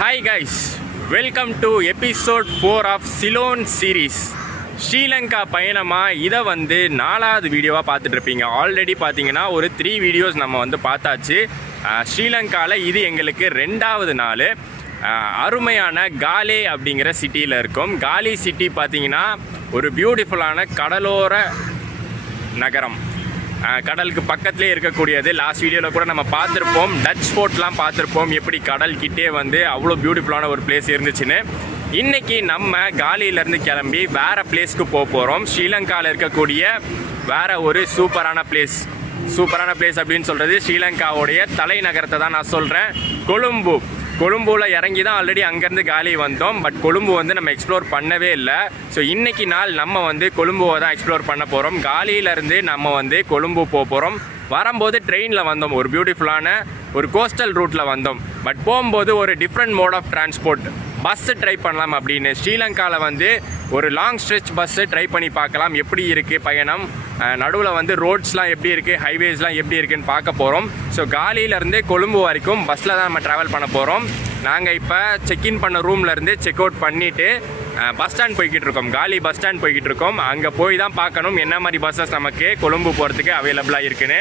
Hi guys, welcome to episode 4 of Ceylon series. Sri Lanka பயணமாக இதை வந்து 4வது வீடியோவாக பார்த்துட்ருப்பீங்க. ஆல்ரெடி பார்த்தீங்கன்னா ஒரு 3 வீடியோஸ் நம்ம வந்து பார்த்தாச்சு. ஸ்ரீலங்காவில் இது எங்களுக்கு 2வது நாள். அருமையான காலே அப்படிங்கிற சிட்டியில் இருக்கும். காலி சிட்டி பார்த்தீங்கன்னா ஒரு பியூட்டிஃபுல்லான கடலோர நகரம். கடலுக்கு பக்கத்துலேயே இருக்கக்கூடியது. லாஸ்ட் வீடியோவில் கூட நம்ம பார்த்துருப்போம், டச் ஃபோர்ட்லாம் பார்த்துருப்போம், எப்படி கடல் கிட்டே வந்து அவ்வளோ பியூட்டிஃபுல்லான ஒரு பிளேஸ் இருந்துச்சுன்னு. இன்றைக்கி நம்ம காலியிலேருந்து கிளம்பி வேறு பிளேஸ்க்கு போகிறோம். ஸ்ரீலங்காவில் இருக்கக்கூடிய வேறு ஒரு சூப்பரான பிளேஸ் அப்படின்னு சொல்கிறது ஸ்ரீலங்காவுடைய தலைநகரத்தை தான் நான் சொல்கிறேன், கொழும்பு. கொழும்புவில் இறங்கி தான் ஆல்ரெடி அங்கேருந்து காலி வந்தோம். பட் கொழும்பு வந்து நம்ம எக்ஸ்ப்ளோர் பண்ணவே இல்லை. ஸோ இன்றைக்கி நாள் நம்ம வந்து கொழும்புவை தான் எக்ஸ்ப்ளோர் பண்ண போகிறோம். காலியிலேருந்து நம்ம வந்து கொழும்பு போகிறோம். வரும்போது ட்ரெயினில் வந்தோம், ஒரு பியூட்டிஃபுல்லான ஒரு கோஸ்டல் ரூட்டில் வந்தோம். பட் போகும்போது ஒரு different mode of transport, bus try பண்ணலாம் அப்படின்னு. ஸ்ரீலங்காவில் வந்து ஒரு லாங் ஸ்ட்ரெச் பஸ்ஸு ட்ரை பண்ணி பார்க்கலாம் எப்படி இருக்குது பயணம், நடுவில் வந்து ரோட்ஸ்லாம் எப்படி இருக்குது, ஹைவேஸ்லாம் எப்படி இருக்குதுன்னு பார்க்க போகிறோம். ஸோ காலியிலேருந்து கொழும்பு வரைக்கும் பஸ்ஸில் தான் நம்ம ட்ராவல் பண்ண போகிறோம். நாங்கள் இப்போ செக்இன் பண்ண ரூம்லேருந்து செக் அவுட் பண்ணிவிட்டு பஸ் ஸ்டாண்ட் போய்கிட்டு இருக்கோம். காலி பஸ் ஸ்டாண்ட் போய்கிட்டு இருக்கோம். அங்கே போய் தான் பார்க்கணும் என்ன மாதிரி பஸ்ஸஸ் நமக்கு கொழும்பு போகிறதுக்கு அவைலபிளாக இருக்குன்னு.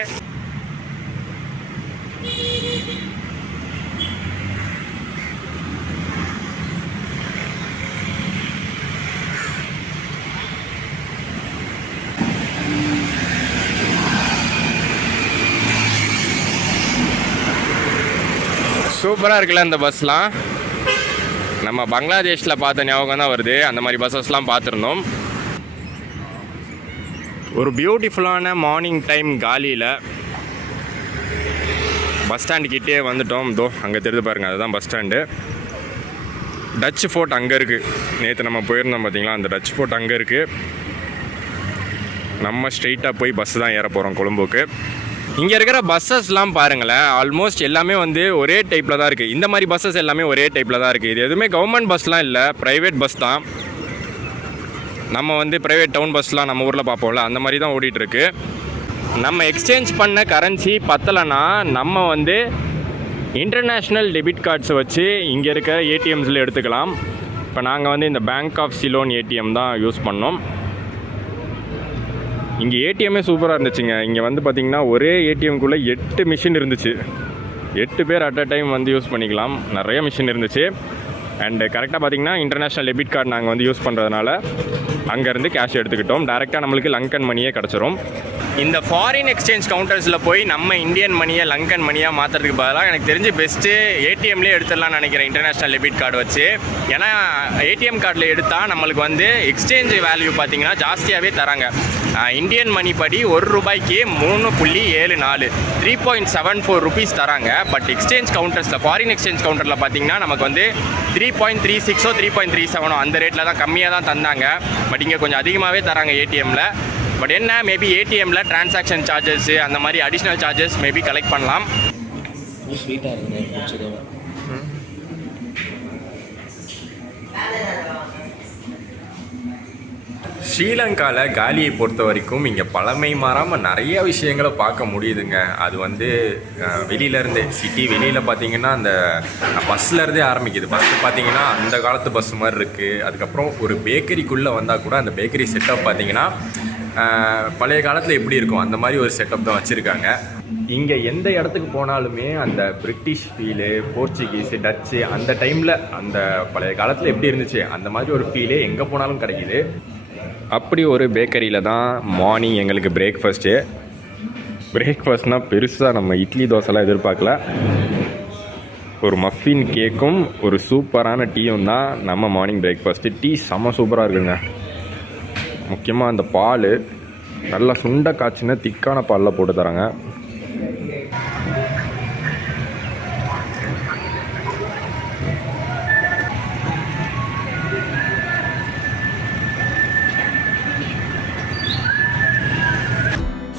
சூப்பராக இருக்குல்ல இந்த பஸ்லாம். நம்ம பங்களாதேஷில் பார்த்த ஞாபகம் தான் வருது. அந்த மாதிரி பஸ்ஸஸ்லாம் பார்த்துருந்தோம். ஒரு பியூட்டிஃபுல்லான மார்னிங் டைம் காலியில் பஸ் ஸ்டாண்டு கிட்டே வந்துட்டோம். இதோ அங்கே தெரிஞ்சு பாருங்கள், அதுதான் பஸ் ஸ்டாண்டு. டச் ஃபோர்ட் அங்கே இருக்குது. நேற்று நம்ம போயிருந்தோம் பார்த்தீங்களா, அந்த டச் ஃபோர்ட் அங்கே இருக்குது. நம்ம ஸ்ட்ரெயிட்டாக போய் பஸ்ஸு தான் ஏற போகிறோம் கொழும்புக்கு. இங்கே இருக்கிற பஸ்ஸஸ்லாம் பாருங்களேன், ஆல்மோஸ்ட் எல்லாமே வந்து ஒரே டைப்பில் தான் இருக்குது. இந்த மாதிரி பஸ்ஸஸ் எல்லாமே ஒரே டைப்பில் தான் இருக்குது. இது எதுவுமே கவர்மெண்ட் பஸ்லாம் இல்லை, ப்ரைவேட் பஸ் தான். நம்ம வந்து ப்ரைவேட் டவுன் பஸ்லாம் நம்ம ஊரில் பார்ப்போம்ல, அந்த மாதிரி தான் ஓடிட்டுருக்கு. நம்ம எக்ஸ்சேஞ்ச் பண்ண கரன்சி பத்தலைன்னா நம்ம வந்து இன்டர்நேஷ்னல் டெபிட் கார்ட்ஸை வச்சு இங்கே இருக்க ஏடிஎம்ஸில் எடுத்துக்கலாம். இப்போ நாங்கள் வந்து இந்த பேங்க் ஆஃப் சிலோன் ஏடிஎம் தான் யூஸ் பண்ணோம். இங்கே ஏடிஎம்மே சூப்பராக இருந்துச்சுங்க. இங்கே வந்து பார்த்திங்கன்னா ஒரே ஏடிஎம்குள்ளே 8 மிஷின் இருந்துச்சு. 8 பேர் அட் அ டைம் வந்து யூஸ் பண்ணிக்கலாம். நிறைய மிஷின் இருந்துச்சு. அண்டு கரெக்டாக பார்த்திங்கன்னா இன்டர்நேஷ்னல் டெபிட் கார்டு நாங்கள் வந்து யூஸ் பண்ணுறதுனால அங்கேருந்து கேஷ் எடுத்துக்கிட்டோம். டேரெக்டாக நம்மளுக்கு லங்கன் மணியே கிடச்சிரும். இந்த ஃபாரின் எக்ஸ்சேஞ்ச் கவுண்டர்ஸில் போய் நம்ம இந்தியன் மணியை லங்கன் மணியாக மாற்றுறதுக்கு பதிலாக எனக்கு தெரிஞ்சு பெஸ்ட்டு ஏடிஎம்லேயே எடுத்துடலாம்னு நினைக்கிறேன், இன்டர்நேஷ்னல் டெபிட் கார்டு வச்சு. ஏன்னா ஏடிஎம் கார்டில் எடுத்தால் நம்மளுக்கு வந்து எக்ஸ்சேஞ்ச் வேல்யூ பார்த்திங்கன்னா ஜாஸ்தியாகவே தராங்க. இந்தியன் மணி படி ₹1 3.74 3.74 ருபீஸ் தராங்க. பட் எக்ஸ்சேஞ்ச் கவுண்டர்ஸில், ஃபாரின் எக்ஸ்சேஞ்ச் கவுண்டரில் பார்த்திங்கன்னா நமக்கு வந்து 3.36 3.37 அந்த ரேட்டில் தான், கம்மியாக தான் தந்தாங்க. பட் இங்கே கொஞ்சம் அதிகமாகவே தராங்க ஏடிஎம்மில். பட் என்ன, மேபி ஏடிஎம்மில் டிரான்சாக்ஷன் சார்ஜஸ் அந்த மாதிரி அடிஷ்னல் சார்ஜஸ் மேபி கலெக்ட் பண்ணலாம். ஸ்ரீலங்காவில் காலியை பொறுத்த வரைக்கும் இங்கே பழமை மாறாமல் நிறைய விஷயங்களை பார்க்க முடியுதுங்க. அது வந்து வெளியிலேருந்தே, சிட்டி வெளியில் பார்த்தீங்கன்னா அந்த பஸ்லேருந்தே ஆரம்பிக்குது. பஸ்ஸு பார்த்தீங்கன்னா அந்த காலத்து பஸ் மாதிரி இருக்குது. அதுக்கப்புறம் ஒரு பேக்கரிக்குள்ளே வந்தால் கூட அந்த பேக்கரி செட்டப் பார்த்தீங்கன்னா பழைய காலத்தில் எப்படி இருக்கும் அந்த மாதிரி ஒரு செட்டப் தான் வச்சுருக்காங்க. இங்கே எந்த இடத்துக்கு போனாலுமே அந்த பிரிட்டிஷ் ஃபீலு, போர்ச்சுகீஸு, டச்சு அந்த டைமில் அந்த பழைய காலத்தில் எப்படி இருந்துச்சு அந்த மாதிரி ஒரு ஃபீலே எங்கே போனாலும் கிடைக்கிது. அப்படி ஒரு பேக்கரியில் தான் மார்னிங் எங்களுக்கு பிரேக்ஃபாஸ்ட்னால் பெருசாக நம்ம இட்லி தோசைலாம் எதிர்பார்க்கல. ஒரு மஃபின் கேக்கும் ஒரு சூப்பரான டீயும் தான் நம்ம மார்னிங் பிரேக்ஃபாஸ்ட்டு. டீ செம்ம சூப்பராக இருக்குங்க. முக்கியமாக அந்த பால் நல்லா சுண்ட காய்ச்சின திக்கான பாலில் போட்டு தராங்க.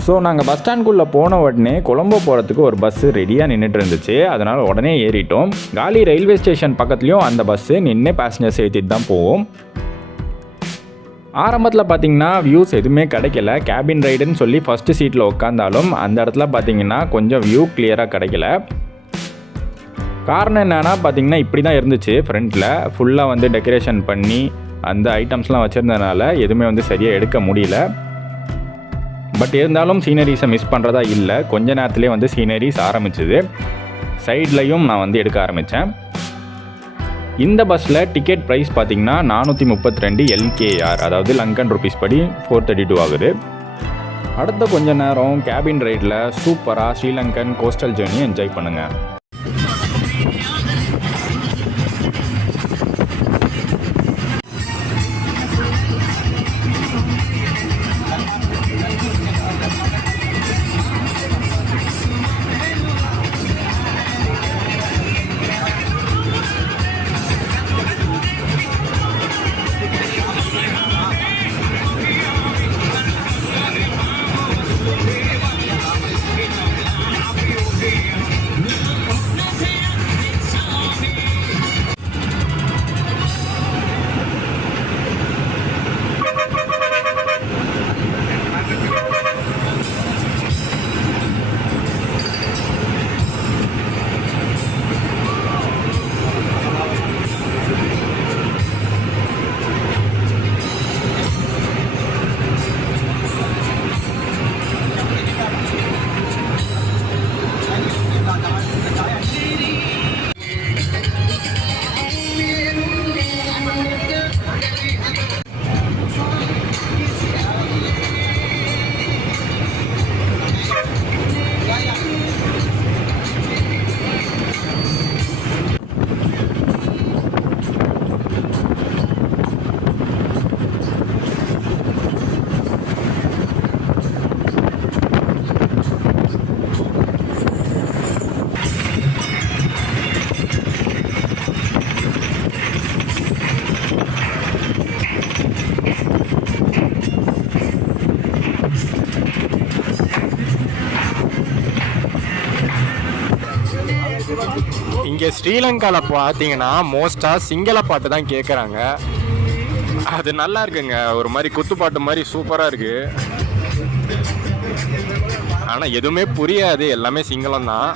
ஸோ நாங்கள் பஸ் ஸ்டாண்டுக்குள்ளே போன உடனே கொழும்பு போகிறதுக்கு ஒரு பஸ்ஸு ரெடியாக நின்றுட்டு இருந்துச்சு. அதனால் உடனே ஏறிட்டோம். காலி ரயில்வே ஸ்டேஷன் பக்கத்துலேயும் அந்த பஸ்ஸு நின்று பேசஞ்சர்ஸ் ஏற்றிட்டு தான் போவோம். ஆரம்பத்தில் பார்த்திங்கன்னா வியூஸ் எதுவுமே கிடைக்கல. கேபின் ரைடுன்னு சொல்லி ஃபஸ்ட்டு சீட்டில் உட்காந்தாலும் அந்த இடத்துல பார்த்திங்கன்னா கொஞ்சம் வியூ கிளியராக கிடைக்கல. காரணம் என்னென்னா பார்த்தீங்கன்னா இப்படி தான் இருந்துச்சு. ஃப்ரண்ட்டில் ஃபுல்லாக வந்து டெக்கரேஷன் பண்ணி அந்த ஐட்டம்ஸ்லாம் வச்சுருந்ததுனால எதுவுமே வந்து சரியாக எடுக்க முடியல. பட் இருந்தாலும் சீனரிஸை மிஸ் பண்ணுறதா இல்லை. கொஞ்ச நேரத்துலேயே வந்து சீனரிஸ் ஆரம்பிச்சுது. சைட்லையும் நான் வந்து எடுக்க ஆரம்பித்தேன். இந்த பஸ்ஸில் டிக்கெட் ப்ரைஸ் பார்த்திங்கன்னா 432 LKR, அதாவது லங்கன் ருபீஸ் படி 432 ஆகுது. அடுத்த கொஞ்ச நேரம் கேபின் ரைடில் சூப்பராக ஸ்ரீலங்கன் கோஸ்டல் ஜேர்னி என்ஜாய் பண்ணுங்கள். இங்கே ஸ்ரீலங்காவில் பார்த்தீங்கன்னா மோஸ்ட்டாக சிங்கள பாட்டு தான் கேட்குறாங்க. அது நல்லா இருக்குங்க, ஒரு மாதிரி குத்துப்பாட்டு மாதிரி சூப்பராக இருக்குது. ஆனால் எதுவுமே புரியாது, எல்லாமே சிங்களம் தான்.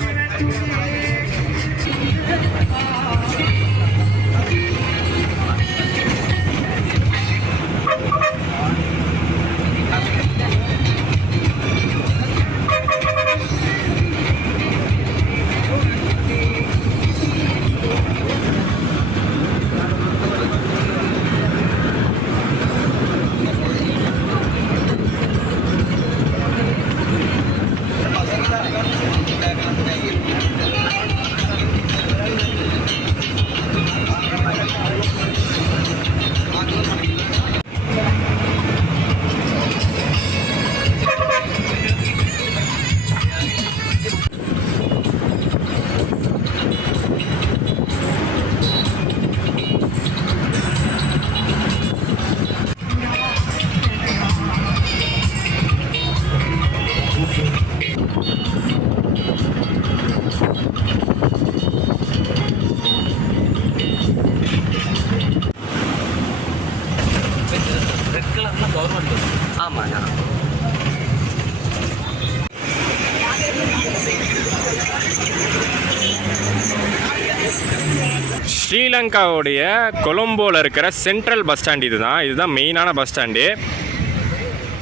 ஸ்ரீலங்காவுடைய கொலம்போவில் இருக்கிற சென்ட்ரல் பஸ் ஸ்டாண்ட் இதுதான் மெயினான பஸ் ஸ்டாண்டு.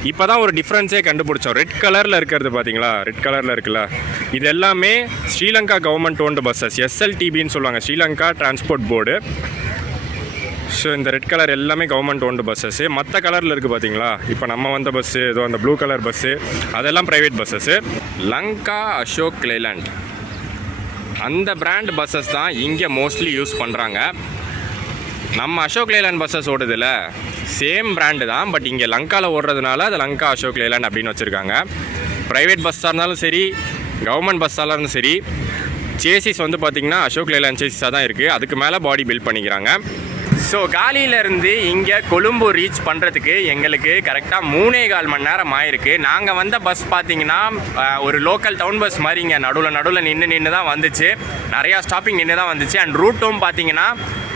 இப்போ தான் ஒரு டிஃப்ரென்ஸே கண்டுபிடிச்சோம். ரெட் கலரில் இருக்கிறது பார்த்தீங்களா, ரெட் கலரில் இருக்குல்ல, இது எல்லாமே ஸ்ரீலங்கா கவர்மெண்ட் ஓன்டு பஸ்ஸஸ், SLTBன்னு சொல்லுவாங்க, ஸ்ரீலங்கா டிரான்ஸ்போர்ட் போர்டு. ஸோ இந்த ரெட் கலர் எல்லாமே கவர்மெண்ட் ஓன்டு பஸ்ஸஸ்ஸு. மற்ற கலரில் இருக்குது பார்த்தீங்களா, இப்போ நம்ம வந்த பஸ்ஸு, ஏதோ அந்த ப்ளூ கலர் பஸ்ஸு, அதெல்லாம் ப்ரைவேட் பஸ்ஸஸ்ஸு. லங்கா அசோக் லேலண்ட் அந்த பிராண்ட் பஸ்ஸஸ் தான் இங்கே மோஸ்ட்லி யூஸ் பண்ணுறாங்க. நம்ம அசோக் லேலண்ட் பஸ்ஸஸ் ஓடுதில்ல, சேம் பிராண்டு தான், பட் இங்கே லங்காவில் ஓடுறதுனால அது லங்கா அசோக் லேலண்ட் அப்படின்னு வச்சுருக்காங்க. ப்ரைவேட் பஸ்ஸாக இருந்தாலும் சரி, கவர்மெண்ட் பஸ்ஸாக இருந்தாலும் சரி, சேசிஸ் வந்து பார்த்திங்கன்னா அசோக் லேலண்ட் சேசிஸாக தான் இருக்குது. அதுக்கு மேலே பாடி பில்ட் பண்ணிக்கிறாங்க. ஸோ காலியிலேருந்து இங்கே கொழும்பு ரீச் பண்ணுறதுக்கு எங்களுக்கு கரெக்டாக 3.25 மணி நேரம் ஆயிருக்கு. நாங்கள் வந்த பஸ் பார்த்திங்கன்னா ஒரு லோக்கல் டவுன் பஸ் மாதிரி இங்கே நடுவில் நின்று தான் வந்துச்சு. நிறையா ஸ்டாப்பிங் நின்று தான் வந்துச்சு. அண்ட் ரூட்டும் பார்த்திங்கன்னா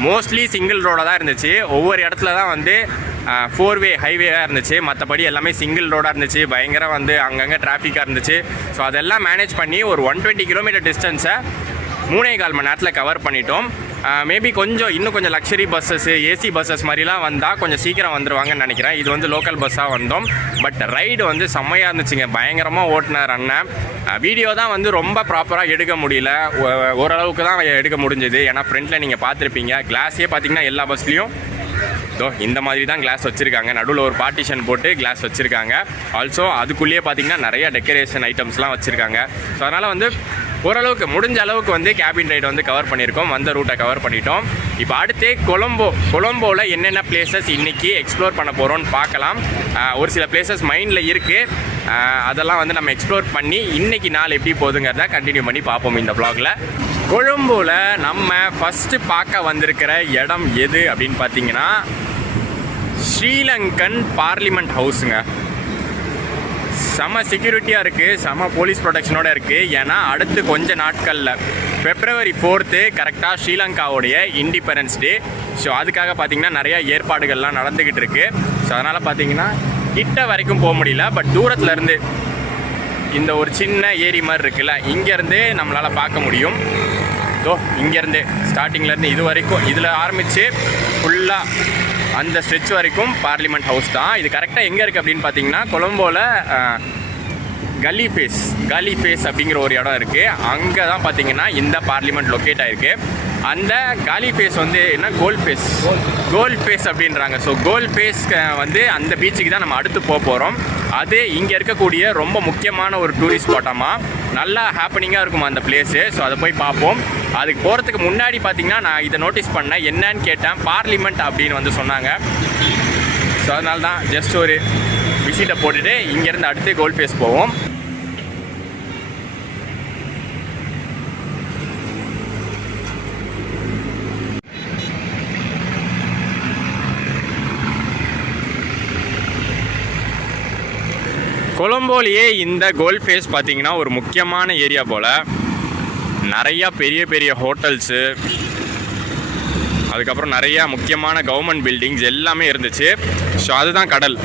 மோஸ்ட்லி சிங்கிள் ரோடாக தான் இருந்துச்சு. ஒவ்வொரு இடத்துல தான் வந்து 4-வே ஹைவேவாக இருந்துச்சு, மற்றபடி எல்லாமே சிங்கிள் ரோடாக இருந்துச்சு. பயங்கர வந்து அங்கங்கே டிராஃபிக்காக இருந்துச்சு. ஸோ அதெல்லாம் மேனேஜ் பண்ணி ஒரு 120 கிலோமீட்டர் டிஸ்டன்ஸை 3.25 மணி நேரத்தில் கவர் பண்ணிட்டோம். மேபி இன்னும் கொஞ்சம் லக்ஸரி பஸ்ஸஸ், ஏசி பஸ்ஸஸ் மாதிரிலாம் வந்தால் கொஞ்சம் சீக்கிரம் வந்துடுவாங்கன்னு நினைக்கிறேன். இது வந்து லோக்கல் பஸ்ஸாக வந்தோம். பட் ரைடு வந்து செம்மையாக இருந்துச்சுங்க. பயங்கரமாக ஓட்டினார் அண்ணன். வீடியோ தான் வந்து ரொம்ப ப்ராப்பராக எடுக்க முடியல, ஓரளவுக்கு தான் எடுக்க முடிஞ்சது. ஏன்னா ஃப்ரண்ட்டில் நீங்கள் பார்த்துருப்பீங்க, கிளாஸே பார்த்தீங்கன்னா எல்லா பஸ்லேயும் இந்த மாதிரி தான் கிளாஸ் வச்சுருக்காங்க. நடுவில் ஒரு பார்ட்டிஷன் போட்டு கிளாஸ் வச்சுருக்காங்க. ஆல்சோ அதுக்குள்ளேயே பார்த்தீங்கன்னா நிறைய டெக்கரேஷன் ஐட்டம்ஸ்லாம் வச்சுருக்காங்க. ஸோ அதனால் வந்து ஓரளவுக்கு முடிஞ்ச அளவுக்கு வந்து கேபின் ரைடு வந்து கவர் பண்ணியிருக்கோம். வந்த ரூட்டை கவர் பண்ணிட்டோம். இப்போ அடுத்து கொலம்போவில் என்னென்ன பிளேசஸ் இன்றைக்கி எக்ஸ்ப்ளோர் பண்ண போகிறோன்னு பார்க்கலாம். ஒரு சில பிளேசஸ் மைண்டில் இருக்குது. அதெல்லாம் வந்து நம்ம எக்ஸ்ப்ளோர் பண்ணி இன்றைக்கி நாள் எப்படி போகுதுங்கிறத கண்டினியூ பண்ணி பார்ப்போம் இந்த vlogல. கொழும்புல நம்ம ஃபஸ்ட்டு பார்க்க வந்திருக்கிற இடம் எது அப்படின்னு பார்த்தீங்கன்னா ஸ்ரீலங்கன் பார்லிமெண்ட் ஹவுஸுங்க. செம செக்யூரிட்டியாக இருக்குது, செம போலீஸ் ப்ரொடெக்ஷனோடு இருக்குது. ஏன்னா அடுத்து கொஞ்ச நாட்களில் February 4 கரெக்டாக ஸ்ரீலங்காவுடைய இண்டிபெண்டன்ஸ் டே. ஸோ அதுக்காக பார்த்திங்கன்னா நிறையா ஏற்பாடுகள்லாம் நடந்துக்கிட்டு இருக்குது. ஸோ அதனால் பார்த்திங்கன்னா கிட்ட வரைக்கும் போக முடியல. பட் தூரத்துலேருந்து இந்த ஒரு சின்ன ஏரி மாதிரி இருக்குல்ல, இங்கேருந்து நம்மளால் பார்க்க முடியும். இங்கேருந்து ஸ்டார்டிங்லேருந்து இது வரைக்கும், இதில் ஆரம்பித்து ஃபுல்லாக அந்த ஸ்ட்ரெச் வரைக்கும் பார்லிமெண்ட் ஹவுஸ் தான். இது கரெக்டாக எங்கே இருக்குது அப்படின்னு பார்த்தீங்கன்னா கொலம்போவில் கலி ஃபேஸ் அப்படிங்கிற ஒரு இடம் இருக்குது. அங்கே தான் பார்த்தீங்கன்னா இந்த பார்லிமெண்ட் லொக்கேட் ஆகிருக்கு. அந்த காலி ஃபேஸ் வந்து என்ன கோல் ஃபேஸ் அப்படின்றாங்க. ஸோ கோல் ஃபேஸ் வந்து அந்த பீச்சுக்கு தான் நம்ம அடுத்து போகிறோம். அது இங்கே இருக்கக்கூடிய ரொம்ப முக்கியமான ஒரு டூரிஸ்ட் ஸ்பாட்டாமா. நல்லா ஹாப்பனிங்காக இருக்குமா அந்த பிளேஸு. ஸோ அதை போய் பார்ப்போம். அதுக்கு போகிறதுக்கு முன்னாடி பார்த்தீங்கன்னா நான் இதை நோட்டீஸ் பண்ணேன். என்னன்னு கேட்டேன், பார்லிமெண்ட் அப்படின்னு வந்து சொன்னாங்க. ஸோ அதனால தான் ஜஸ்ட் ஒரு விசிட்டை போட்டுட்டு இங்கேருந்து அடுத்து கோல் ஃபேஸ் போவோம். கொலம்போலேயே இந்த கோல் ஃபேஸ் பார்த்தீங்கன்னா ஒரு முக்கியமான ஏரியா போல். நிறையா பெரிய பெரிய ஹோட்டல்ஸு, அதுக்கப்புறம் நிறையா முக்கியமான கவர்மெண்ட் பில்டிங்ஸ் எல்லாமே இருந்துச்சு. ஸோ அதுதான் கடல்,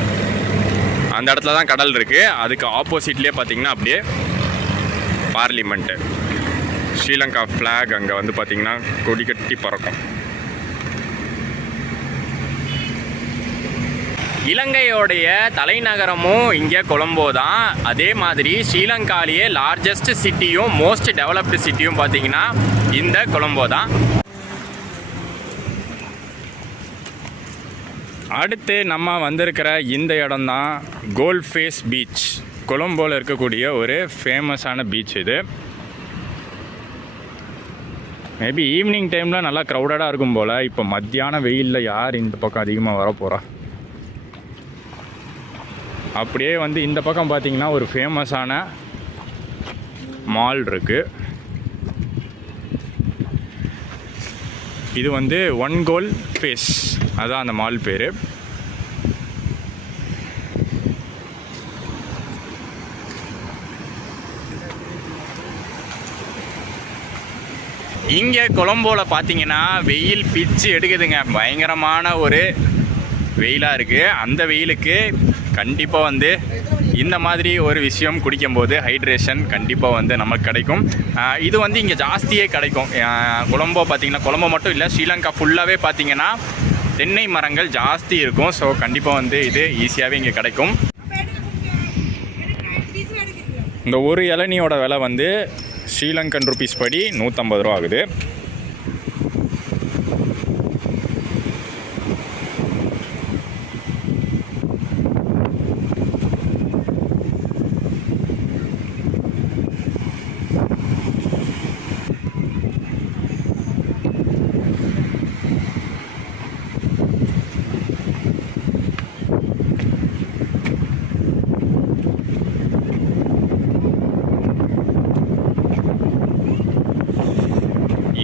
அந்த இடத்துல தான் கடல் இருக்குது. அதுக்கு ஆப்போசிட்லேயே பார்த்தீங்கன்னா அப்படியே பார்லிமெண்ட்டு, ஸ்ரீலங்கா ஃப்ளாக் அங்கே வந்து பார்த்திங்கன்னா கொடி கட்டி பறக்கும். இலங்கையோடைய தலைநகரமும் இங்கே கொலம்போ தான். அதே மாதிரி ஸ்ரீலங்காலேயே லார்ஜஸ்ட் சிட்டியும் மோஸ்ட் டெவலப்டு சிட்டியும் பார்த்தீங்கன்னா இந்த கொலம்போ தான். அடுத்து நம்ம வந்திருக்கிற இந்த இடம் தான் கோல் ஃபேஸ் பீச். கொலம்போவில் இருக்கக்கூடிய ஒரு ஃபேமஸான பீச் இது. மேபி ஈவினிங் டைமில் நல்லா க்ரௌடடாக இருக்கும் போல். இப்போ மத்தியான வெயிலில் யார் இந்த பக்கம் அதிகமாக வர போகிறா. அப்படியே வந்து இந்த பக்கம் பார்த்தீங்கன்னா ஒரு ஃபேமஸான மால் இருக்குது. இது வந்து ஒன் கோல் ஃபேஸ், அதான் அந்த மால் பேர். இங்கே கொலம்போவில் பார்த்தீங்கன்னா வெயில் பிச்சு எடுக்குதுங்க. பயங்கரமான ஒரு வெயிலாக இருக்குது. அந்த வெயிலுக்கு கண்டிப்பாக வந்து இந்த மாதிரி ஒரு விஷயம் குடிக்கும்போது ஹைட்ரேஷன் கண்டிப்பாக வந்து நமக்கு கிடைக்கும். இது வந்து இங்கே ஜாஸ்தியே கிடைக்கும். கொலம்போ பார்த்திங்கன்னா, கொலம்போ மட்டும் இல்லை, ஸ்ரீலங்கா ஃபுல்லாகவே பார்த்திங்கன்னா தென்னை மரங்கள் ஜாஸ்தி இருக்கும். ஸோ கண்டிப்பாக வந்து இது ஈஸியாகவே இங்கே கிடைக்கும். இந்த ஒரு இளநியோட விலை வந்து ஸ்ரீலங்கன் ருபீஸ் படி 150 ரூபா ஆகுது.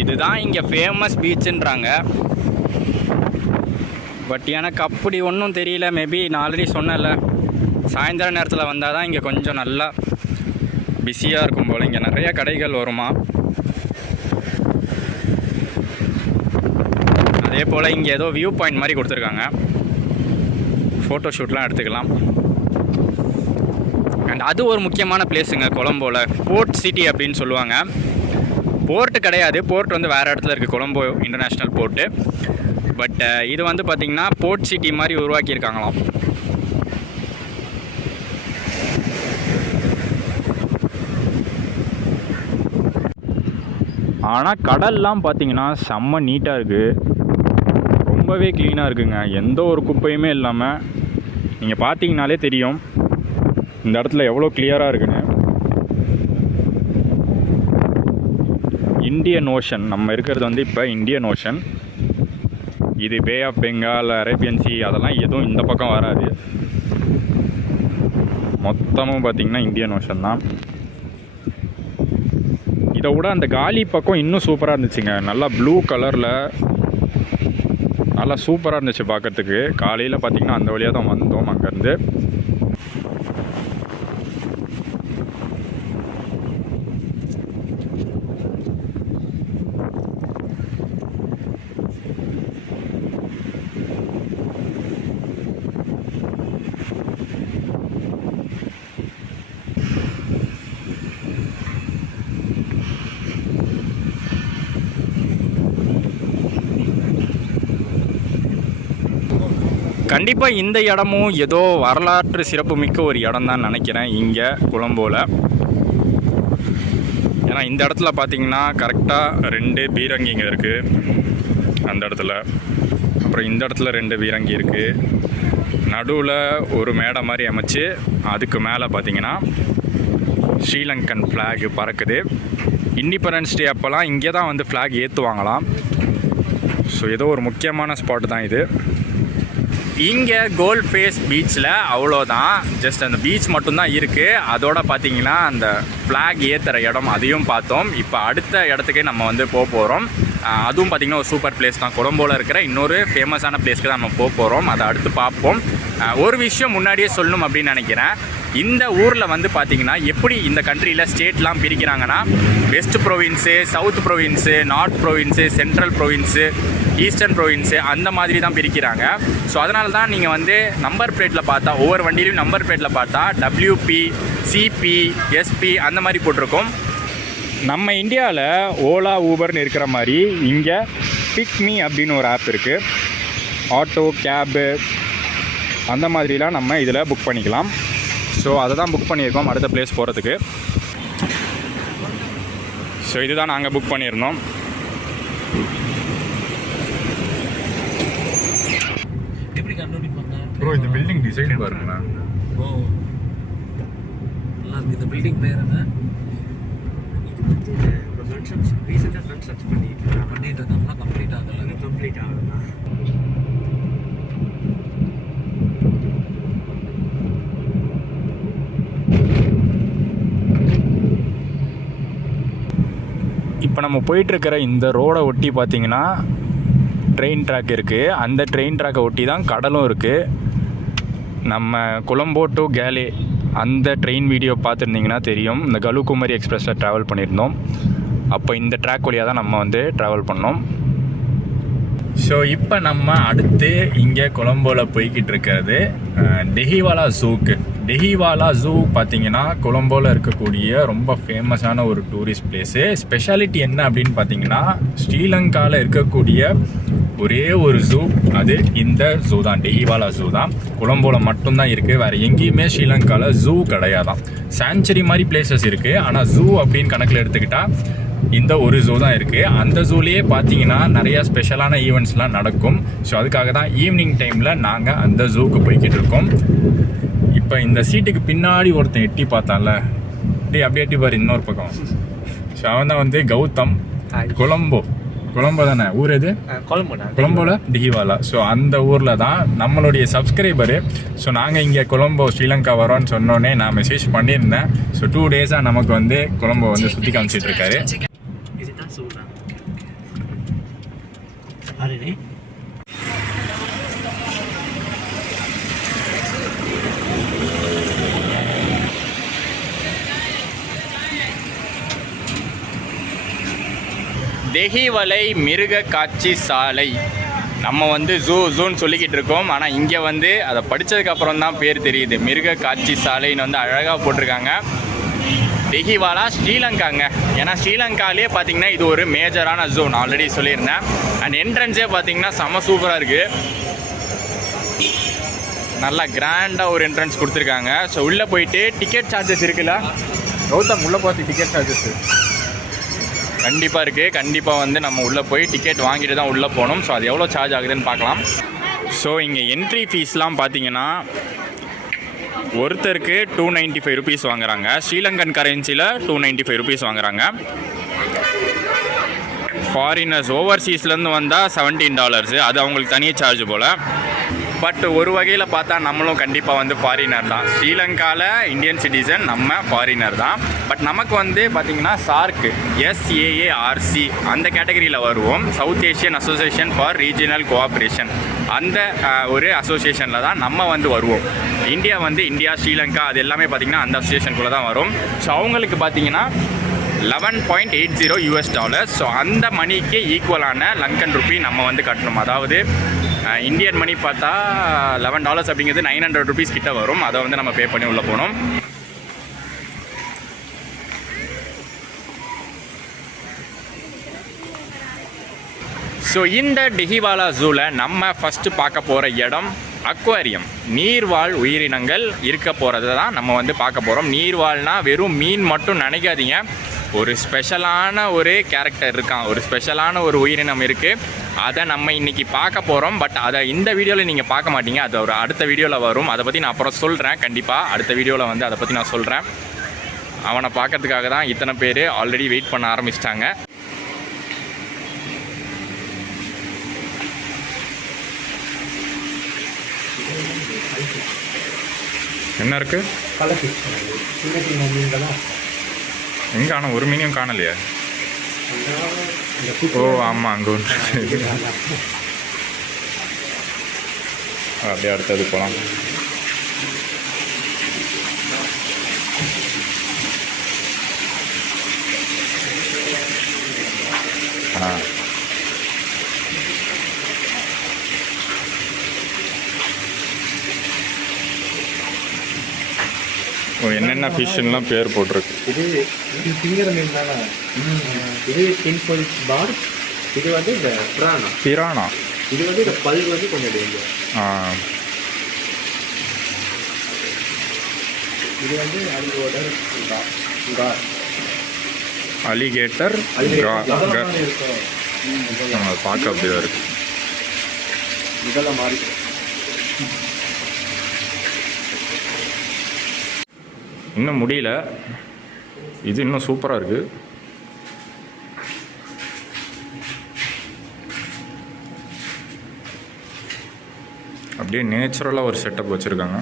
இதுதான் இங்கே ஃபேமஸ் பீச்சுன்றாங்க. பட் எனக்கு அப்படி ஒன்றும் தெரியல. மேபி நான் ஆல்ரெடி சொன்னேன்ல, சாயந்தர நேரத்தில் வந்தால் தான் இங்கே கொஞ்சம் நல்லா பிஸியாக இருக்கும் போல். இங்கே நிறையா கடைகள் வருமா. அதே போல் இங்கே ஏதோ வியூ பாயிண்ட் மாதிரி கொடுத்துருக்காங்க, ஃபோட்டோ ஷூட்லாம் எடுத்துக்கலாம். அண்ட் அது ஒரு முக்கியமான பிளேஸுங்க கொலம்போவில். போர்ட் சிட்டி அப்படின்னு சொல்லுவாங்க. போர்ட்டு கிடையாது, போர்ட் வந்து வேறு இடத்துல இருக்குது, கொலம்போ இன்டர்நேஷ்னல் போர்ட்டு. பட் இது வந்து பார்த்திங்கன்னா போர்ட் சிட்டி மாதிரி உருவாக்கியிருக்காங்களாம். ஆனால் கடல்லாம் பார்த்தீங்கன்னா செம்ம நீட்டாக இருக்குது, ரொம்பவே க்ளீனாக இருக்குங்க. எந்த ஒரு குப்பையுமே இல்லாமல் நீங்கள் பார்த்தீங்கனாலே தெரியும் இந்த இடத்துல எவ்வளோ கிளியராக இருக்குன்னு. இந்தியன் ஓஷன் நம்ம இருக்கிறது வந்து இப்போ இந்தியன் ஓஷன். இது bay of Bengal, Arabian sea அதெல்லாம் எதுவும் இந்த பக்கம் வராது. மொத்தமும் பார்த்திங்கன்னா இந்தியன் ஓஷன் தான். இதை விட அந்த காலி பக்கம் இன்னும் சூப்பராக இருந்துச்சுங்க. நல்லா ப்ளூ கலரில் நல்லா சூப்பராக இருந்துச்சு பார்க்குறதுக்கு. காலையில் பார்த்திங்கன்னா அந்த வழியாக தான் வந்தோம் அங்கேருந்து. கண்டிப்பாக இந்த இடமும் ஏதோ வரலாற்று சிறப்புமிக்க ஒரு இடம் தான் நினைக்கிறேன் இங்கே கொலம்போவில். ஏன்னா இந்த இடத்துல பார்த்திங்கன்னா கரெக்டாக 2 பீரங்கிங்க இருக்குது அந்த இடத்துல. அப்புறம் இந்த இடத்துல 2 பீரங்கி இருக்குது. நடுவில் ஒரு மேடை மாதிரி அமைச்சு அதுக்கு மேலே பார்த்திங்கன்னா ஸ்ரீலங்கன் ஃப்ளாக் பறக்குது. இண்டிபெண்டன்ஸ் டே அப்போல்லாம் இங்கே தான் வந்து ஃப்ளாக் ஏற்றுவாங்களாம். ஸோ ஏதோ ஒரு முக்கியமான ஸ்பாட் தான் இது. இங்கே கோல்ட் ஃபேஸ் பீச்சில் அவ்வளோதான், ஜஸ்ட் அந்த பீச் மட்டும்தான் இருக்குது. அதோட பார்த்தீங்கன்னா அந்த ஃப்ளாக் ஏற்றுற இடம் அதையும் பார்த்தோம். இப்போ அடுத்த இடத்துக்கே நம்ம வந்து போக போகிறோம். அதுவும் பார்த்திங்கன்னா ஒரு சூப்பர் பிளேஸ் தான். கொலம்போவில் இருக்கிற இன்னொரு ஃபேமஸான பிளேஸ்க்கு தான் நம்ம போக போகிறோம். அதை அடுத்து பார்ப்போம். ஒரு விஷயம் முன்னாடியே சொல்லணும் அப்படின்னு நினைக்கிறேன். இந்த ஊரில் வந்து பார்த்திங்கன்னா எப்படி இந்த கண்ட்ரியில் ஸ்டேட்லாம் பிரிக்கிறாங்கன்னா west province, south province, north province, central province, eastern province அந்த மாதிரி தான் பிரிக்கிறாங்க. ஸோ அதனால தான் நீங்கள் வந்து நம்பர் பிளேட்டில் பார்த்தா ஒவ்வொரு வண்டியிலையும் நம்பர் பிளேட்டில் பார்த்தா WP, CP, SP அந்த மாதிரி போட்டிருக்கோம். நம்ம இந்தியாவில் ஓலா ஊபர்னு இருக்கிற மாதிரி இங்கே பிக்மி அப்படின்னு ஒரு ஆப் இருக்குது. ஆட்டோ, கேபு அந்த மாதிரிலாம் நம்ம இதில் புக் பண்ணிக்கலாம். ஸோ அதை தான் புக் பண்ணியிருக்கோம் அடுத்த பிளேஸ் போகிறதுக்கு. ஸோ இதுதான் நாங்கள் புக் பண்ணியிருந்தோம். ப்ரோ இந்த பில்டிங் டிசைன் பாருங்களேன். ஓ நல்லா இருக்கு. இந்த பில்டிங் பேர் என்ன? ரீசெண்டாக கன்ஸ்ட்ரக்ட் பண்ணிட்டு இருக்காங்கன்னா கம்ப்ளீட் ஆகல. இப்போ நம்ம போயிட்டுருக்கிற இந்த ரோடை ஒட்டி பார்த்திங்கன்னா ட்ரெயின் ட்ராக் இருக்குது. அந்த ட்ரெயின் ட்ராக்கை ஒட்டி தான் கடலும் இருக்குது. நம்ம கொலம்போ டு கேலே அந்த ட்ரெயின் வீடியோ பார்த்துருந்திங்கன்னா தெரியும். இந்த கலுகுமரி எக்ஸ்பிரஸில் ட்ராவல் பண்ணியிருந்தோம். அப்போ இந்த ட்ராக் வழியாக தான் நம்ம வந்து ட்ராவல் பண்ணோம். ஸோ இப்போ நம்ம அடுத்து இங்கே கொலம்போவில் போய்கிட்டு இருக்கிறது டெஹிவாலா ஜூக்கு. டெஹிவாலா ஜூ பார்த்திங்கன்னா கொலம்போவில் இருக்கக்கூடிய ரொம்ப ஃபேமஸான ஒரு டூரிஸ்ட் பிளேஸு. ஸ்பெஷாலிட்டி என்ன அப்படின்னு பார்த்தீங்கன்னா ஸ்ரீலங்காவில் இருக்கக்கூடிய ஒரே ஒரு ஜூ, அது இந்த ஜூ தான், டெஹிவாலா ஜூ தான். கொலம்போவில் மட்டும்தான் இருக்குது, வேறு எங்கேயுமே ஸ்ரீலங்காவில் ஜூ கிடையாதான். சாங்சுரி மாதிரி பிளேசஸ் இருக்குது, ஆனால் ஜூ அப்படின்னு கணக்கில் எடுத்துக்கிட்டால் இந்த ஒரு ஜூ தான் இருக்குது. அந்த ஜூலேயே பார்த்தீங்கன்னா நிறையா ஸ்பெஷலான ஈவெண்ட்ஸ்லாம் நடக்கும். ஸோ அதுக்காக தான் ஈவினிங் டைமில் நாங்கள் அந்த ஜூக்கு போய்கிட்டு இருக்கோம். இப்போ இந்த சீட்டுக்கு பின்னாடி ஒருத்தன் எட்டி பார்த்தான்ல, அப்படியே எட்டி பாரு இன்னொரு பக்கம். ஸோ அவன் தான் வந்து கௌதம். கொலம்போ தானே ஊர் எது? கொலம்போவில் டெஹிவாலா. ஸோ அந்த ஊரில் தான் நம்மளுடைய சப்ஸ்கிரைபரு. ஸோ நாங்கள் இங்கே கொலம்போ ஸ்ரீலங்கா வரோன்னு சொன்னோன்னே நான் மெசேஜ் பண்ணியிருந்தேன். ஸோ 2 டேஸாக நமக்கு வந்து கொலம்போ வந்து சுற்றி காமிச்சிட்டு இருக்காரு. தெஹிவலை மிருக காட்சி சாலை. நம்ம வந்து ஜூன்னு சொல்லிக்கிட்டு இருக்கோம், ஆனால் இங்கே வந்து அதை படித்ததுக்கப்புறம் தான் பேர் தெரியுது. மிருக காட்சி சாலைன்னு வந்து அழகாக போட்டிருக்காங்க. டெஹிவாலா ஸ்ரீலங்காங்க. ஏன்னா ஸ்ரீலங்காலே பார்த்தீங்கன்னா இது ஒரு மேஜரான ஜோன், ஆல்ரெடி சொல்லியிருந்தேன். அண்ட் என்ட்ரன்ஸே பார்த்தீங்கன்னா செம்ம சூப்பராக இருக்குது. நல்லா கிராண்டாக ஒரு என்ட்ரன்ஸ் கொடுத்துருக்காங்க. ஸோ உள்ளே போயிட்டு டிக்கெட் சார்ஜஸ் இருக்குல்ல கௌதம், உள்ளே பார்த்து டிக்கெட் சார்ஜஸ் கண்டிப்பாக இருக்குது. கண்டிப்பாக வந்து நம்ம உள்ளே போய் டிக்கெட் வாங்கிட்டு தான் உள்ளே போகணும். ஸோ அது எவ்வளோ சார்ஜ் ஆகுதுன்னு பார்க்கலாம். ஸோ இங்கே என்ட்ரி ஃபீஸ்லாம் பார்த்தீங்கன்னா ஒருத்தருக்கு 295 ருபீஸ் வாங்குறாங்க. ஸ்ரீலங்கன் கரன்சியில் 295 ருபீஸ் வாங்குறாங்க. ஃபாரினர்ஸ் ஓவர்சீஸ்லேருந்து வந்தால் $17, அது அவங்களுக்கு தனியாக சார்ஜ் போல். பட் ஒரு வகையில் பார்த்தா நம்மளும் கண்டிப்பாக வந்து ஃபாரினர் தான். ஸ்ரீலங்காவில் இந்தியன் சிட்டிசன், நம்ம ஃபாரினர் தான். பட் நமக்கு வந்து பார்த்திங்கன்னா சார்க்கு SAARC அந்த கேட்டகரியில் வருவோம். South Asian association for regional cooperation, அந்த ஒரு அசோசியேஷனில் தான் நம்ம வந்து வருவோம். இந்தியா வந்து இந்தியா ஸ்ரீலங்கா அது எல்லாமே பார்த்திங்கன்னா அந்த அசோசியேஷனுக்குள்ளே தான் வரும். ஸோ அவங்களுக்கு பார்த்திங்கன்னா $11.80. ஸோ அந்த மணிக்கு ஈக்குவலான லங்கன் ருப்பி நம்ம வந்து கட்டணும். அதாவது இந்தியன் மணி பார்த்தா $11 அப்படிங்கிறது 900 ருபீஸ் கிட்ட வரும். அதை வந்து நம்ம பே பண்ணி உள்ளே போகணும். ஸோ இந்த டெஹிவாலா ஜூவில் நம்ம ஃபஸ்ட்டு பார்க்க போகிற இடம் அக்வாரியம். நீர்வாழ் உயிரினங்கள் இருக்க போகிறத தான் நம்ம வந்து பார்க்க போகிறோம். நீர்வாழ்னால் வெறும் மீன் மட்டும் நினைக்காதீங்க, ஒரு ஸ்பெஷலான ஒரு கேரக்டர் இருக்கான், ஒரு ஸ்பெஷலான ஒரு உயிரினம் இருக்குது. அதை நம்ம இன்றைக்கி பார்க்க போகிறோம். பட் அதை இந்த வீடியோவில் நீங்கள் பார்க்க மாட்டீங்க, அது ஒரு அடுத்த வீடியோவில் வரும். அதை பற்றி நான் அப்புறம் சொல்கிறேன். கண்டிப்பாக அடுத்த வீடியோவில் வந்து அதை பற்றி நான் சொல்கிறேன். அவனை பார்க்கறதுக்காக தான் இத்தனை பேர் ஆல்ரெடி வெயிட் பண்ண ஆரம்பிச்சிட்டாங்க. என்ன இருக்குது எங்கே? ஆனால் ஒரு மீனையும் காணலையா? ஓ ஆமாம், அங்கே ஒன்று. அப்படியே அடுத்தது போகலாம். ஓ, என்னென்ன ஃபிஷ்ஷுலாம் பேர் போட்டிருக்கு. இது திங்கிற மீன் தானே. இது டின்பல் பார், இது வந்து இந்த பிரானா. இது வந்து இந்த பல் வந்து கொஞ்சம் டேஞ்சர். இது வந்து அலிகேட்டர் பார்க்க அப்படிதான் இருக்கு. இதெல்லாம் மாறி இன்னும் முடியல. இது இன்னும் சூப்பராக இருக்குது. அப்படியே நேச்சுரலாக ஒரு செட்டப் வச்சுருக்காங்க.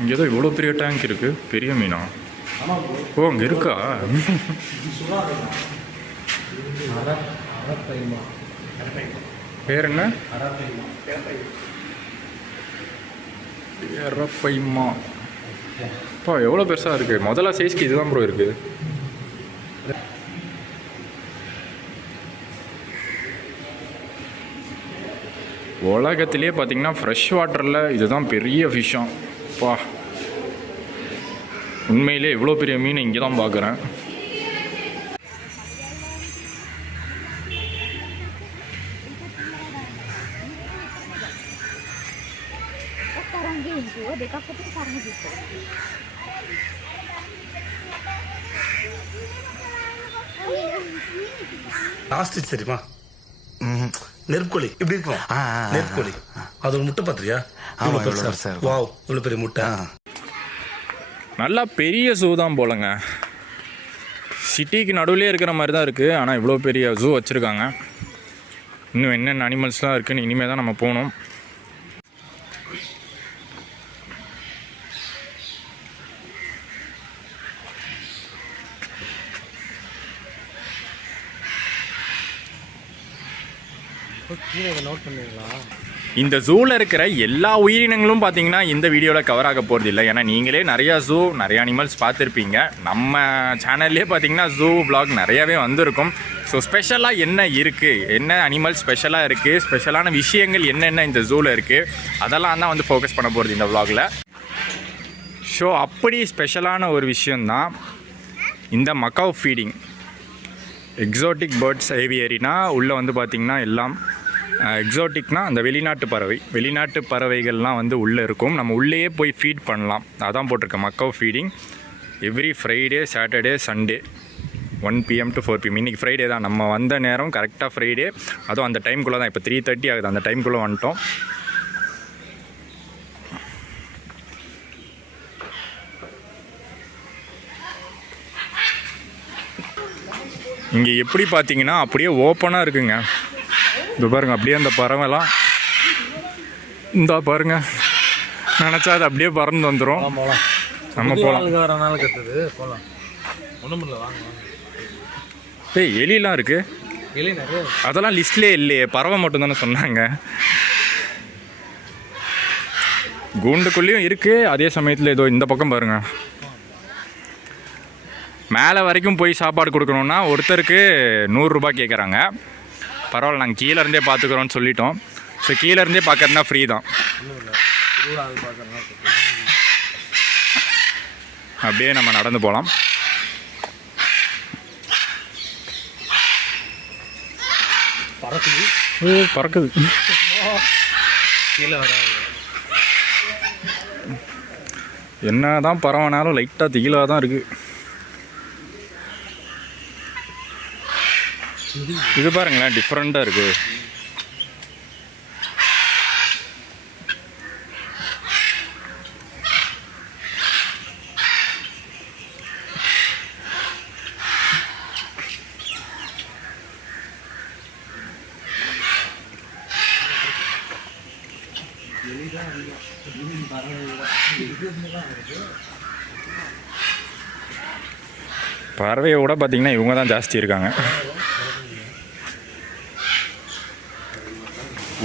இங்கே ஏதோ இவ்வளோ பெரிய டேங்க் இருக்குது. பெரிய மீனா? ஓ, அங்கே இருக்கா? பேர் என்ன? எரப்பைமா. அப்பா எவ்வளோ பெருசாக இருக்குது. முதல்ல சைஸ்க்கு இதுதான் ப்ரோ இருக்குது. உலகத்திலே பார்த்தீங்கன்னா ஃப்ரெஷ் வாட்டரில் இதுதான் பெரிய ஃபிஷ்ஷாம். பா, உண்மையிலே இவ்வளோ பெரிய மீன் இங்கே தான் பார்க்குறேன். ஆஸ்ட்ரிச் தெரியுமா? நெற்கோழி இப்படி இருக்கும். நெற்கோழி அது ஒரு முட்டை பாத்திரியா? வாவ், இவ்வளவு பெரிய முட்டை. நல்லா பெரிய ஜூ தான் போலங்க. சிட்டிக்கு நடுவுலேயே இருக்கிற மாதிரி தான் இருக்குது. ஆனால் இவ்வளோ பெரிய ஜூ வச்சுருக்காங்க. இன்னும் என்னென்ன அனிமல்ஸ்லாம் இருக்குன்னு இனிமேல் தான் நம்ம போகணும். நீங்கள் இதை நோட் பண்ணுவீங்களா? இந்த ஜூவில் இருக்கிற எல்லா உயிரினங்களும் பார்த்தீங்கன்னா இந்த வீடியோவில் கவர் ஆக போகிறது இல்லை. ஏன்னா நீங்களே நிறையா ஜூ நிறையா அனிமல்ஸ் பார்த்துருப்பீங்க. நம்ம சேனல்லே பார்த்தீங்கன்னா ஜூ vlog நிறையாவே வந்திருக்கும். ஸோ ஸ்பெஷலாக என்ன இருக்குது, என்ன அனிமல் ஸ்பெஷலாக இருக்குது, ஸ்பெஷலான விஷயங்கள் என்னென்ன இந்த ஜூவில் இருக்குது, அதெல்லாம் தான் வந்து ஃபோக்கஸ் பண்ண போகிறது இந்த vlogல. ஸோ அப்படி ஸ்பெஷலான ஒரு விஷயந்தான் இந்த மக்காவ் ஃபீடிங். எக்ஸாட்டிக் பேர்ட்ஸ் ஏவியரினா உள்ளே வந்து பார்த்திங்கன்னா எல்லாம் எக்ஸாட்டிக்னா அந்த வெளிநாட்டு பறவைகள்லாம் வந்து உள்ளே இருக்கும். நம்ம உள்ளேயே போய் ஃபீட் பண்ணலாம். அதான் போட்டிருக்கேன் macaw feeding. Every Friday, Saturday, Sunday 1 PM to 4 PM. இன்றைக்கி ஃப்ரைடே தான், நம்ம வந்த நேரம் கரெக்டாக ஃப்ரைடே. அதுவும் அந்த டைம்குள்ளே தான். இப்போ 3:30 ஆகுது, அந்த டைம்குள்ளே வந்துட்டோம். இங்கே எப்படி பார்த்தீங்கன்னா அப்படியே ஓப்பனாக இருக்குங்க. இது பாருங்கள், அப்படியே அந்த பறவைலாம் இந்த பாருங்கள், நினச்சா அது அப்படியே பறந்து வந்துடும். நம்ம போகலாம். வரனால கட்டுது போகலாம். ஒன்றும் இல்லை, வாங்க வாங்க. ஏய், எலிலாம் இருக்குது. எலி நிறைய. அதெல்லாம் லிஸ்ட்லேயே இல்லையே, பறவை மட்டும்தானே சொன்னாங்க. கூண்டுக்குள்ளேயும் இருக்குது. அதே சமயத்தில் ஏதோ இந்த பக்கம் பாருங்கள், மேலே வரைக்கும் போய் சாப்பாடு கொடுக்கணுன்னா ஒருத்தருக்கு 100 ரூபாய் கேட்குறாங்க. பரவாயில்ல, நாங்கள் கீழே இருந்தே பார்த்துக்குறோன்னு சொல்லிட்டோம். ஸோ கீழே இருந்தே பார்க்குறதுனா ஃப்ரீ தான். அப்படியே நம்ம நடந்து போகலாம். பறக்குது கீழே வர என்ன தான் பறவைனாலும் லைட்டாக திகிலாக தான் இருக்குது. இது பாருங்களேன், டிஃப்ரெண்ட்டாக இருக்குது. பறவையை விட பார்த்திங்கன்னா இவங்க தான் ஜாஸ்தி இருக்காங்க.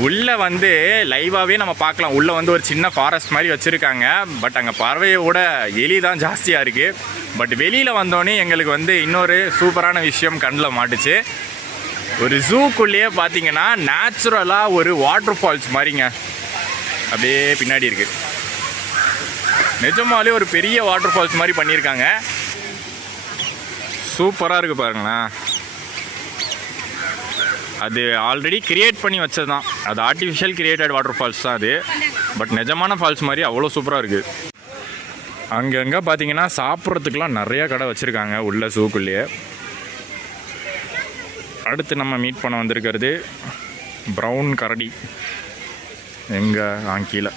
உள்ளே வந்து லைவாகவே நம்ம பார்க்கலாம். உள்ளே வந்து ஒரு சின்ன ஃபாரஸ்ட் மாதிரி வச்சுருக்காங்க. பட் அங்கே பறவையை விட எலி தான் ஜாஸ்தியாக இருக்குது. பட் வெளியில் வந்தோடனே எங்களுக்கு வந்து இன்னொரு சூப்பரான விஷயம் கண்ணில் மாட்டுச்சு. ஒரு ஜூக்குள்ளேயே பார்த்தீங்கன்னா நேச்சுரலாக ஒரு வாட்டர் ஃபால்ஸ் மாதிரிங்க அப்படியே பின்னாடி இருக்குது. நிஜமாலே ஒரு பெரிய வாட்டர் ஃபால்ஸ் மாதிரி பண்ணியிருக்காங்க. சூப்பராக இருக்குது பாருங்களேன். அது ஆல்ரெடி கிரியேட் பண்ணி வச்சது தான், அது ஆர்டிஃபிஷியல் கிரியேட்டட் வாட்டர் ஃபால்ஸ் தான் அது. பட் நிஜமான ஃபால்ஸ் மாதிரி அவ்வளோ சூப்பராக இருக்குது. அங்கங்கே பார்த்தீங்கன்னா சாப்பிட்றதுக்கெலாம் நிறையா கடை வச்சுருக்காங்க உள்ள ஜூக்குள்ளேயே. அடுத்து நம்ம மீட் பண்ண வந்திருக்கிறது ப்ரௌன் கரடி. எங்கே கீழே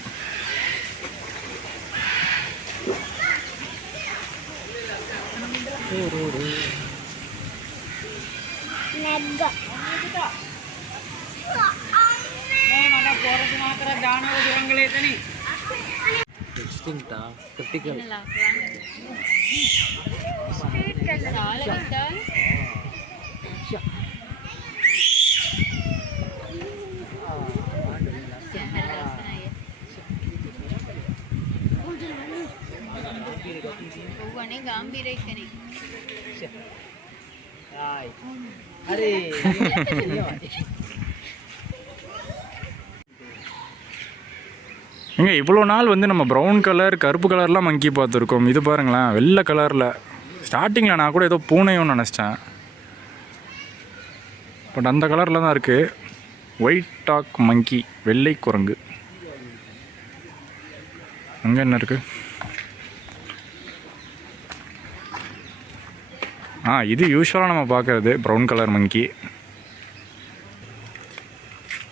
இங்கே இவ்வளோ நாள் வந்து நம்ம ப்ரௌன் கலர், கருப்பு கலர்லாம் மங்கி பார்த்துருக்கோம். இது பாருங்களேன், வெள்ளை கலரில். ஸ்டார்டிங்கில் நான் கூட ஏதோ பூனையும் நினச்சிட்டேன். பட் அந்த கலரில் தான் இருக்குது. ஒயிட் டாக் மங்கி, வெள்ளை குரங்கு. அங்கே என்ன இருக்குது? இது யூஸ்வலாக நம்ம பார்க்குறது ப்ரௌன் கலர் மங்கி.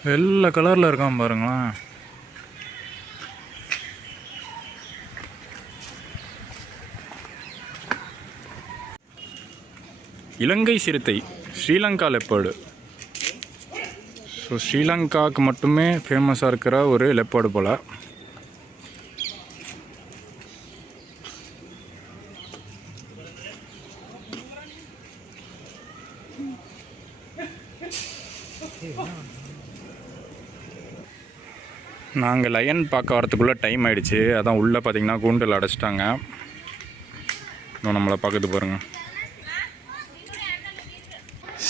வெள்ளை கலரில் இருக்கான் பாருங்களேன். இலங்கை சிறுத்தை, ஸ்ரீலங்கா லெப்பர்டு. ஸோ ஸ்ரீலங்காவுக்கு மட்டுமே ஃபேமஸாக இருக்கிற ஒரு லெப்பர்டு போல். நாங்கள் லயன் பார்க்க வரத்துக்குள்ளே டைம் ஆகிடுச்சு. அதான் உள்ளே பார்த்தீங்கன்னா கூண்டில் அடைச்சிட்டாங்க. இன்னும் நம்மளை பார்க்குது பாருங்கள்.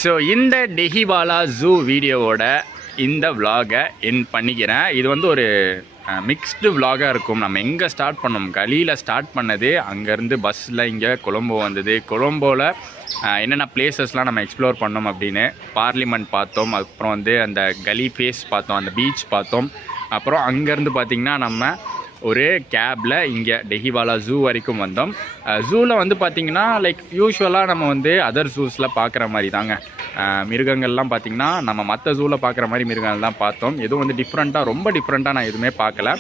ஸோ இந்த டெஹிவாலா ஜூ வீடியோவோட இந்த விலாகை என் பண்ணிக்கிறேன். இது வந்து ஒரு மிக்ஸ்டு விலாகாக இருக்கும். நம்ம எங்கே ஸ்டார்ட் பண்ணோம், கலியில் ஸ்டார்ட் பண்ணது, அங்கேருந்து பஸ்ஸில் இங்கே கொலம்போ வந்தது. கொலம்போவில் என்னென்ன பிளேசஸ்லாம் நம்ம எக்ஸ்ப்ளோர் பண்ணோம் அப்படின்னு பார்லிமெண்ட் பார்த்தோம். அப்புறம் வந்து அந்த கலி ஃபேஸ் பார்த்தோம், அந்த பீச் பார்த்தோம். அப்புறம் அங்கேருந்து பார்த்திங்கன்னா நம்ம ஒரு கேபில் இங்கே டெஹிவாலா ஜூ வரைக்கும் வந்தோம். ஜூவில் வந்து பார்த்திங்கன்னா லைக் யூஸ்வலாக நம்ம வந்து அதர் ஜூஸில் பார்க்குற மாதிரி தாங்க. மிருகங்கள்லாம் பார்த்திங்கன்னா நம்ம மற்ற ஜூவில் பார்க்குற மாதிரி மிருகங்கள் தான் பார்த்தோம். எதுவும் வந்து டிஃப்ரெண்ட்டாக, ரொம்ப டிஃப்ரெண்ட்டாக நான் எதுவுமே பார்க்கல.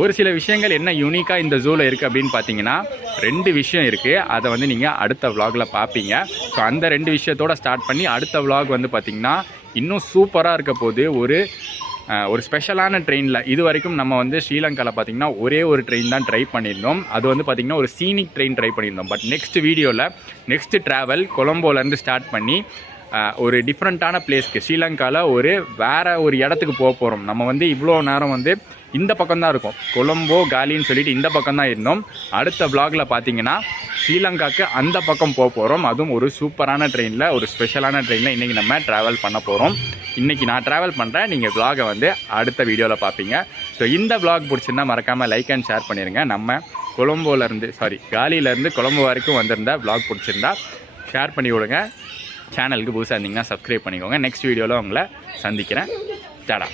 ஒரு சில விஷயங்கள் என்ன யூனிக்காக இந்த ஜூவில் இருக்குது அப்படின்னு பார்த்தீங்கன்னா 2 விஷயம் இருக்குது. அதை வந்து நீங்கள் அடுத்த விலாகில் பார்ப்பீங்க. ஸோ அந்த 2 விஷயத்தோடு ஸ்டார்ட் பண்ணி அடுத்த விலாக் வந்து பார்த்திங்கன்னா இன்னும் சூப்பராக இருக்க போது. ஒரு ஸ்பெஷலான ட்ரெயினில் இது வரைக்கும் நம்ம வந்து ஸ்ரீலங்காவில் பார்த்திங்கன்னா ஒரே ஒரு ட்ரெயின் தான் ட்ரை பண்ணியிருந்தோம். அது வந்து பார்த்திங்கன்னா ஒரு சீனிக் ட்ரெயின் ட்ரை பண்ணியிருந்தோம். பட் நெக்ஸ்ட் வீடியோவில் நெக்ஸ்ட் ட்ராவல் கொலம்போலேருந்து ஸ்டார்ட் பண்ணி ஒரு டிஃப்ரெண்ட்டான பிளேஸ்க்கு ஸ்ரீலங்காவில் வேறு ஒரு இடத்துக்கு போக போகிறோம். நம்ம வந்து இவ்வளோ நேரம் வந்து இந்த பக்கம் தான் இருக்கும், கொலம்போ காலின்னு சொல்லிட்டு இந்த பக்கம் தான் இருந்தோம். அடுத்த விலாகில் பார்த்தீங்கன்னா ஸ்ரீலங்காவுக்கு அந்த பக்கம் போக போகிறோம். அதுவும் ஒரு சூப்பரான ட்ரெயினில், ஒரு ஸ்பெஷலான ட்ரெயினில் இன்றைக்கி நம்ம ட்ராவல் பண்ண போகிறோம். இன்றைக்கி நான் ட்ராவல் பண்ணுறேன், நீங்கள் விலாகை வந்து அடுத்த வீடியோவில் பார்ப்பீங்க. ஸோ இந்த விலாக் பிடிச்சிருந்தா மறக்காமல் லைக் அண்ட் ஷேர் பண்ணிடுங்க. நம்ம காலியிலேருந்து கொலம்போ வரைக்கும் வந்திருந்தா விலாக் பிடிச்சிருந்தா ஷேர் பண்ணி விடுங்க. சேனலுக்கு புதுசாக இருந்தீங்கன்னா சப்ஸ்கிரைப் பண்ணிக்கோங்க. நெக்ஸ்ட் வீடியோவில் உங்களை சந்திக்கிறேன். டாடா.